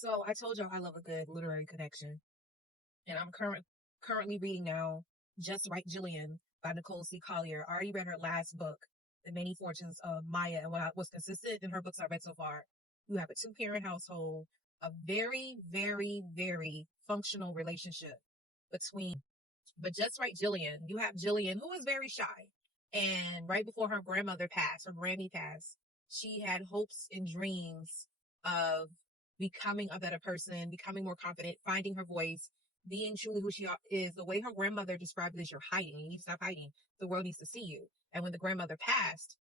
So I told y'all I love a good literary connection, and I'm currently reading now Just Right Jillian by Nicole Collier. I already read her last book, The Many Fortunes of Maya, and what was consistent in her books I read so far. You have a two-parent household, a very, very, very functional relationship between. But Just Right Jillian, you have Jillian, who is very shy. And right before her grandmother passed, her Grammy passed, she had hopes and dreams of becoming a better person, becoming more confident, finding her voice, being truly who she is. The way her grandmother described it is, you're hiding. You need to stop hiding. The world needs to see you. And when the grandmother passed,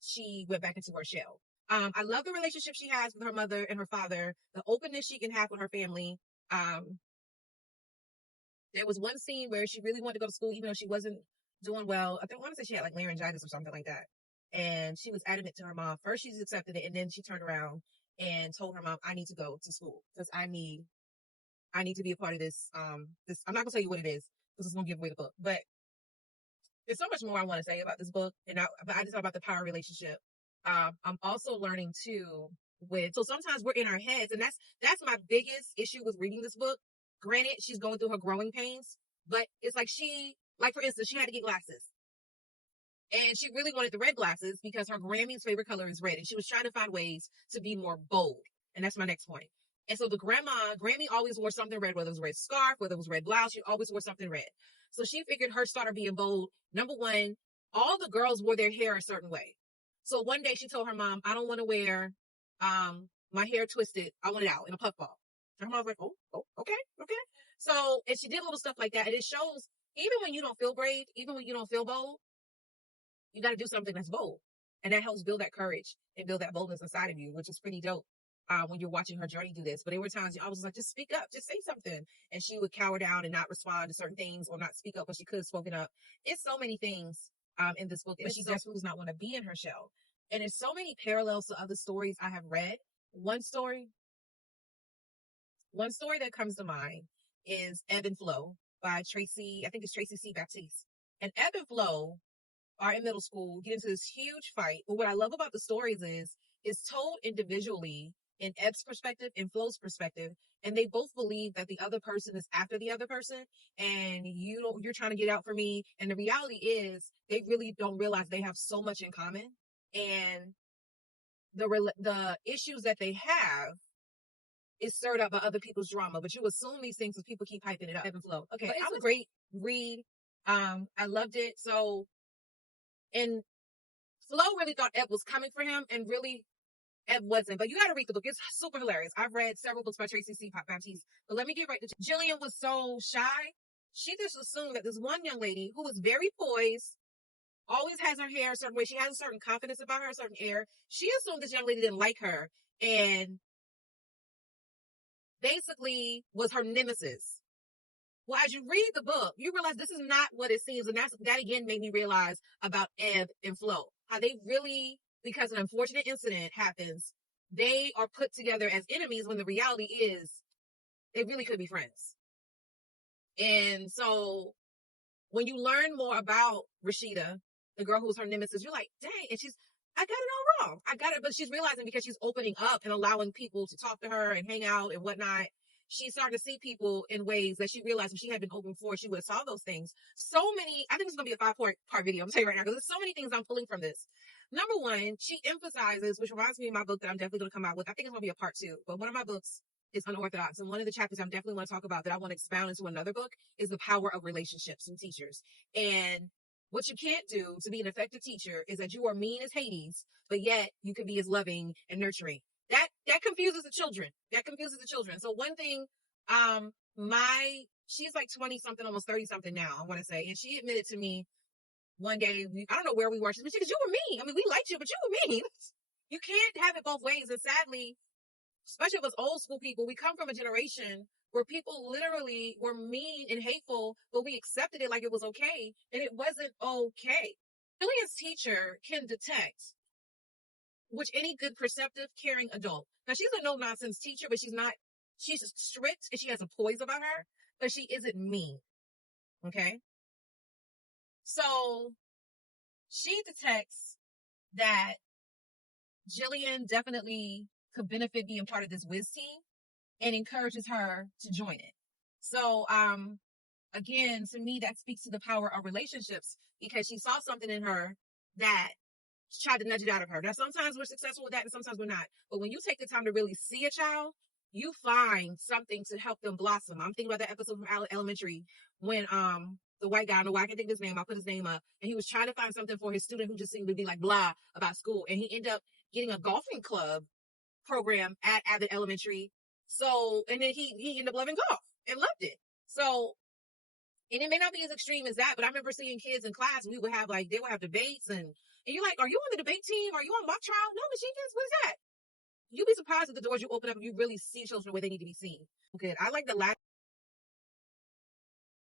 she went back into her shell. I love the relationship she has with her mother and her father, the openness she can have with her family. There was one scene where she really wanted to go to school, even though she wasn't doing well. I want to say she had like laryngitis or something like that. And she was adamant to her mom. First, she's accepted it, and then she turned around and told her mom, "I need to go to school because I need to be a part of this." This I'm not gonna tell you what it is because it's gonna give away the book. But there's so much more I want to say about this book, but I just talk about the power relationship. I'm also learning too so sometimes we're in our heads, and that's my biggest issue with reading this book. Granted, she's going through her growing pains, but it's like for instance, she had to get glasses. And she really wanted the red glasses because her Grammy's favorite color is red. And she was trying to find ways to be more bold. And that's my next point. And so Grammy always wore something red, whether it was red scarf, whether it was red blouse, she always wore something red. So she figured her starter being bold. Number one, all the girls wore their hair a certain way. So one day she told her mom, "I don't want to wear my hair twisted. I want it out in a puff ball." Her mom was like, "Oh, okay. So, and she did little stuff like that. And it shows, even when you don't feel brave, even when you don't feel bold, you got to do something that's bold. And that helps build that courage and build that boldness inside of you, which is pretty dope when you're watching her journey do this. But there were times I was like, just speak up, just say something. And she would cower down and not respond to certain things or not speak up, but she could have spoken up. It's so many things in this book, but she definitely does not want to be in her shell. And there's so many parallels to other stories I have read. One story that comes to mind is Ebb and Flow by Tracy, I think it's Tracy C. Baptiste. And Ebb and Flow are in middle school, get into this huge fight. But what I love about the stories is it's told individually in Ebb's perspective, in Flo's perspective, and they both believe that the other person is after the other person, and you're trying to get out for me. And the reality is they really don't realize they have so much in common, and the issues that they have is stirred up by other people's drama. But you assume these things because people keep hyping it up. Ebb and Flow. Okay, it's a great read. I loved it. So, and Flo really thought Ebb was coming for him, and really Ebb wasn't. But you got to read the book. It's super hilarious. I've read several books by Tracy C. Baptiste. But let me get right to Jillian. Was so shy. She just assumed that this one young lady who was very poised, always has her hair a certain way. She has a certain confidence about her, a certain air. She assumed this young lady didn't like her and basically was her nemesis. Well, as you read the book, you realize this is not what it seems. And that again made me realize about Ebb and Flo. How they really, because an unfortunate incident happens, they are put together as enemies when the reality is they really could be friends. And so when you learn more about Rashida, the girl who's her nemesis, you're like, dang, and I got it all wrong. I got it, but she's realizing because she's opening up and allowing people to talk to her and hang out and whatnot, she's starting to see people in ways that she realized if she had been open before, she would have saw those things. So many, I think it's going to be a 5-part video, I'm telling you right now, because there's so many things I'm pulling from this. Number one, she emphasizes, which reminds me of my book that I'm definitely going to come out with. I think it's going to be a part 2, but one of my books is unorthodox. And one of the chapters I'm definitely want to talk about that I want to expound into another book is the power of relationships and teachers. And what you can't do to be an effective teacher is that you are mean as Hades, but yet you can be as loving and nurturing. That confuses the children. So one thing, she's like 20 something, almost 30 something now, I want to say. And she admitted to me one day, I don't know where we were. She said, because you were mean. I mean, we liked you, but you were mean. You can't have it both ways. And sadly, especially with us old school people, we come from a generation where people literally were mean and hateful, but we accepted it like it was okay. And it wasn't okay. Jillian's teacher can detect, which any good, perceptive, caring adult. Now, she's a no-nonsense teacher, but she's strict and she has a poise about her, but she isn't mean. Okay? So, she detects that Jillian definitely could benefit being part of this whiz team and encourages her to join it. So, again, to me, that speaks to the power of relationships because she saw something in her that tried to nudge it out of her. Now, sometimes we're successful with that and sometimes we're not. But when you take the time to really see a child, you find something to help them blossom. I'm thinking about that episode from Elementary when the white guy, I don't know why I can't think of his name, I'll put his name up, and he was trying to find something for his student who just seemed to be like blah about school. And he ended up getting a golfing club program at Abbott Elementary. So, and then he ended up loving golf and loved it. So, and it may not be as extreme as that, but I remember seeing kids in class, we would have they would have debates and you're like, are you on the debate team? Are you on mock trial? No, machine guns, what is that? You'd be surprised at the doors you open up and you really see children the way they need to be seen. Good. I like the last